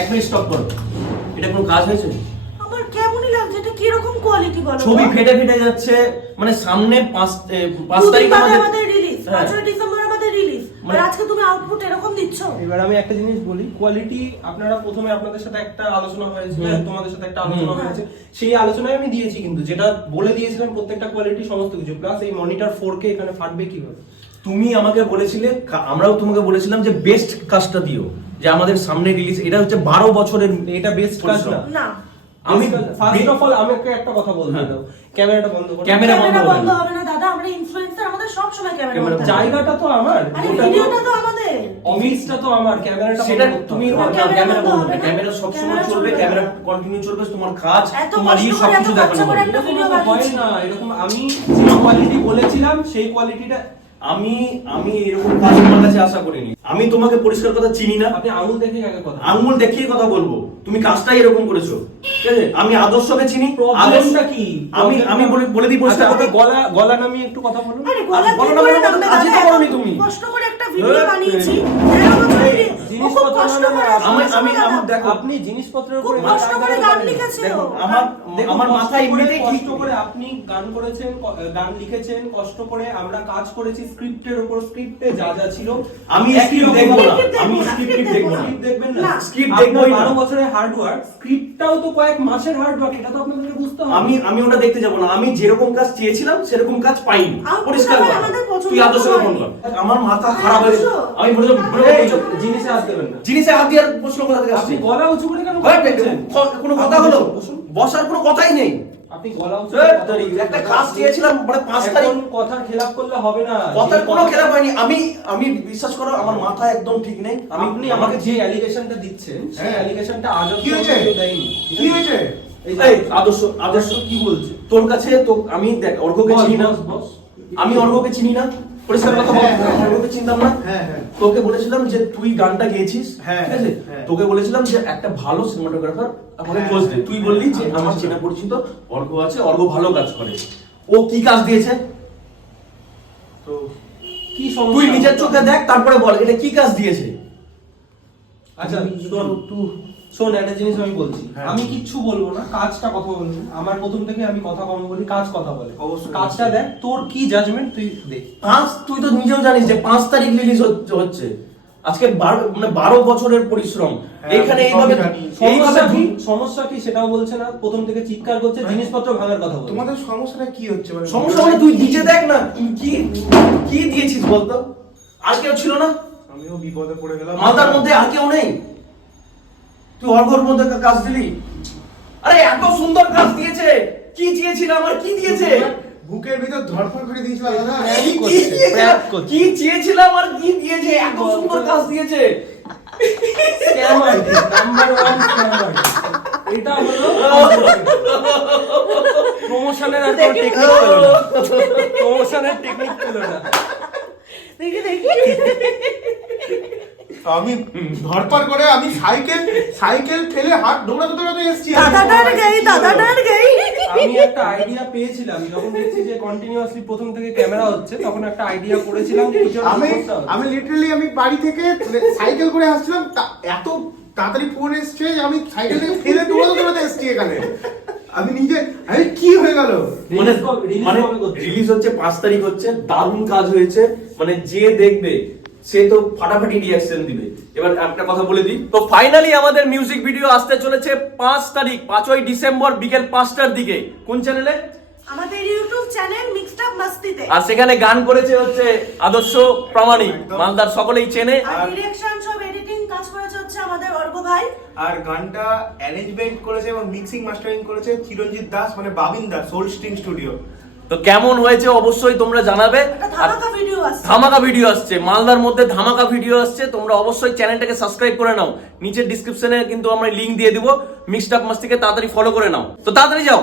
একবার স্টপ করো। এটা কোনো কাজ হয়েছে? আমার কেমনই লাগছে, এটা কি রকম কোয়ালিটি বলো? ছবি ফেটে ফেটে যাচ্ছে, মানে সামনে 5 তারিখ আমাদের রিলিজ, 5 ডিসেম্বর আমাদের রিলিজ, আর আজকে তুমি আউটপুট এরকম দিচ্ছ। এবার আমি একটা জিনিস বলি, কোয়ালিটি আপনারা প্রথমে আপনাদের সাথে একটা আলোচনা হয়েছে, তোমাদের সাথে একটা আলোচনা হয়েছে, সেই আলোচনায় আমি দিয়েছি, কিন্তু যেটা বলে দিয়েছিলাম প্রত্যেকটা কোয়ালিটি সমস্ত কিছু, প্লাস এই মনিটর 4K এখানে ফাটবে কিভাবে। তুমি আমাকে বলেছিলে, আমরাও তোমাকে বলেছিলাম যে বেস্ট কাজটা দিও, যে আমাদের সামনে রিলিজ, এটা হচ্ছে 12 বছরের, এটা বেস্ট কাজ না। না আমি ফার্স্ট অফ অল আমাকে একটা কথা বলতে দাও, ক্যামেরাটা বন্ধ করো। ক্যামেরা বন্ধ হবে না দাদা, আমরা ইনফ্লুয়েন্সার, আমাদের সব সময় ক্যামেরা বন্ধ থাকে। জায়গাটা তো আমার, ভিডিওটা তো আমাদের, অফিসটা তো আমার, ক্যামেরাটা সেটা বন্ধ করতে তুমি হবে। ক্যামেরা বন্ধ হবে, ক্যামেরা সব সময় চলবে, ক্যামেরা কন্টিনিউ চলবে, তোমার কাজ তোমার এই সব কিছু দেখানো হবে। এরকম হয় না, এরকম আমি যে কোয়ালিটি বলেছিলাম সেই কোয়ালিটিটা আমি এরকম কাজ তোমার কাছে আশা করিনি। আমি তোমাকে পরিষ্কার কথা চিনি না, আপনি আঙুল দেখে আগে কথা, আঙ্গুল দেখিয়ে কথা বলবো। তুমি কাজটাই এরকম করেছো, ঠিক আছে? আমি আদর্শকে চিনি, প্রবলেমটা কি? আমি বলে দিই পরিষ্কার কথা। গলা নামিয়ে একটু কথা বলুন। আরে গলা কি বলো না, করে বলো না, নামবে আজকে দাদা? তো করোনি তুমি। কষ্ট করে একটা ভিডিও বানিয়েছি, 13 বছরের জিনিসপত্র কষ্ট করে, আমার দেখো, আপনি জিনিসপত্রের উপরে খুব কষ্ট করে গান লিখেছে। দেখো, আমার মাথা এমনিতেই ঠিক কষ্ট করে আপনি গান করেছেন, গান লিখেছেন, কষ্ট করে আমরা কাজ করেছি স্ক্রিপ্টের উপর, স্ক্রিপ্টে যা যা ছিল। আমি স্ক্রিপ্ট দেখবো না, আমি স্ক্রিপ্ট দেখবো না, স্ক্রিপ্ট দেখবেন না, স্ক্রিপ্ট দেখবোই না। 12 বছরের হার্ড ওয়ার্ক, স্ক্রিপ্টটাও তো কয়েক মাসের হার্ড ওয়ার্ক, এটা তো আপনাদের বুঝতে হবে। আমি ওটা দেখতে যাবো না। আমি যেরকম কাজ চেয়েছিলাম সেরকম কাজ পাইনি, পরিষ্কার কথা। তুই আদর্শকে ফোন কর, আমার মাথা খারাপ হয়ে গেছে। আমি বলে জিনিসে হাত দেবেন না, জিনিসে হাত দেওয়ার প্রশ্ন কোথা থেকে আসছে? আপনি গলা উঁচু করে কেন হয়, বলছেন? কোনো কথা হলো? বসার কোনো কথাই নেই। আপনি গলা উঁচু স্যার, একটা কাজ চেয়েছিলাম, মানে 5 তারিখ। এখন কথার খেলাপ করলে হবে না, কথার কোনো খেলা পাইনি। আমি বিশ্বাস করো, আমার মাথা একদম ঠিক নেই। আপনি আমাকে যে অ্যালিগেশনটা দিচ্ছেন সেই অ্যালিগেশনটা আজও কি হয়েছে? দেয়নি। কি হয়েছে? এই আদর্শ কি বলছে? তোর কাছে তো আমি দেখ, অর্ঘকে চিনি না, বস আমি অর্ঘকে চিনি না, পরিষ্কার কথা বল। অর্ঘকে চিনতাম না। হ্যাঁ হ্যাঁ তোকে বলেছিলাম যে তুই গানটা গেয়েছিস, হ্যাঁ, ঠিক আছে? হ্যাঁ। তোকে বলেছিলাম যে একটা ভালো সিনেমাটোগ্রাফার আমাকে হ্যাঁ, খোঁজ দে। তুই বললি যে হ্যাঁ, আমার চেনা পরিচিত অর্ঘ আছে, অর্ঘ ভালো কাজ করে। ও কি কাজ দিয়েছে? তো কি সমস্যা? তুই নিজের চোখে দেখ, তারপরে বল এটা কি কাজ দিয়েছে। আচ্ছা শোন একটা জিনিস আমি বলছি, হ্যাঁ। আমি কিচ্ছু বলবো না, কাজটা কথা বলবো। আমার প্রথম থেকে আমি কথা কম বলি, কাজ কথা বলে। অবশ্যই। কাজটা দেখ, তোর কি জাজমেন্ট তুই দে। তুই তো নিজেও জানিস যে 5 তারিখ রিলিজ হচ্ছে। আজকে 12 বছরের পরিশ্রম। হ্যাঁ, এখানে আমি সবই এইভাবে জানি। সমস্যা কি সেটাও বলছে না, প্রথম থেকে চিৎকার করছে, জিনিসপত্র ভাঙার কথা বলছে। তোমাদের সমস্যাটা কি হচ্ছে? মানে সমস্যা মানে তুই নিজে দেখ না, তুই কি দিয়েছিস বলতো? আর কেউ ছিল না, আমিও বিপদে পড়ে গেলাম। মাথার মধ্যে আর কেউ নেই। তুই অর্ঘর মধ্যে কাজ দিলি। আরে এত সুন্দর কাজ দিয়েছে, কি চেয়েছিলাম আর কি দিয়েছে? বুকের ভিতর ধড়ফড় করে দিয়েছিল দাদা। কি চেয়েছিলাম আর কি দিয়েছে? এত সুন্দর কাজ দিয়েছে। Scammer, number 1 scammer. এটা হলো প্রমোশনের আর কোনো টেকনিক পেলো না, প্রমোশনের টেকনিক পেলো না। দেখি আমি ধড়ফড় করে আমি সাইকেল ফেলে হাত দৌড়াতে দৌড়াতে এসেছি। দাদাটার গাই আমি একটা আইডিয়া পেয়েছিলাম যখন দেখছি যে কন্টিনিউয়াসলি প্রথম থেকে ক্যামেরা হচ্ছে, তখন একটা আইডিয়া করেছিলাম যে কিছু একটা করতে হবে। আমি লিটারালি আমি বাড়ি থেকে সাইকেল করে আসছিলাম, এত তাড়াতাড়ি ফোন এসছে যে আমি সাইকেল থেকে ফেলে দৌড়াতে দৌড়াতে এসেছি এখানে। আমি নিজে আরে কি হয়ে গেল? মানে রিলিজ হচ্ছে 5 তারিখ হচ্ছে, দারুণ কাজ হয়েছে, মানে যে দেখবে সে তো ফাটাফাটি রিঅ্যাকশন দিবে। এবার একটা কথা বলে দিই, তো ফাইনালি আমাদের মিউজিক ভিডিও আসতে চলেছে 5 তারিখ, 5ই ডিসেম্বর বিকেল 5টার দিকে। কোন চ্যানেলে? আমাদের ইউটিউব চ্যানেল মিক্সড আপ মাস্তিতে। আর সেখানে গান করেছে হচ্ছে আদর্শ প্রামাণিক, মালদার সকলেই চেনে। আর ডিরেকশন সব এডিটিং কাজ করেছে হচ্ছে আমাদের অর্ঘ ভাই। আর গানটা অ্যারেঞ্জমেন্ট করেছে এবং মিক্সিং মাস্টারিং করেছে চিরঞ্জিত দাস, মানে বাবিন দাস, সোল স্ট্রিং স্টুডিও। তো কেমন হয়েছে অবশ্যই তোমরা জানাবে। একটা ধামাকা ভিডিও আসছে, ধামাকা ভিডিও আসছে, মালদার মধ্যে ধামাকা ভিডিও আসছে। তোমরা অবশ্যই চ্যানেলটাকে সাবস্ক্রাইব করে নাও, নিচের ডিসক্রিপশনে কিন্তু আমরা লিংক দিয়ে দিব। মিক্সড আপ মাস্তিকে তাড়াতাড়ি ফলো করে নাও, তো তাড়াতাড়ি যাও।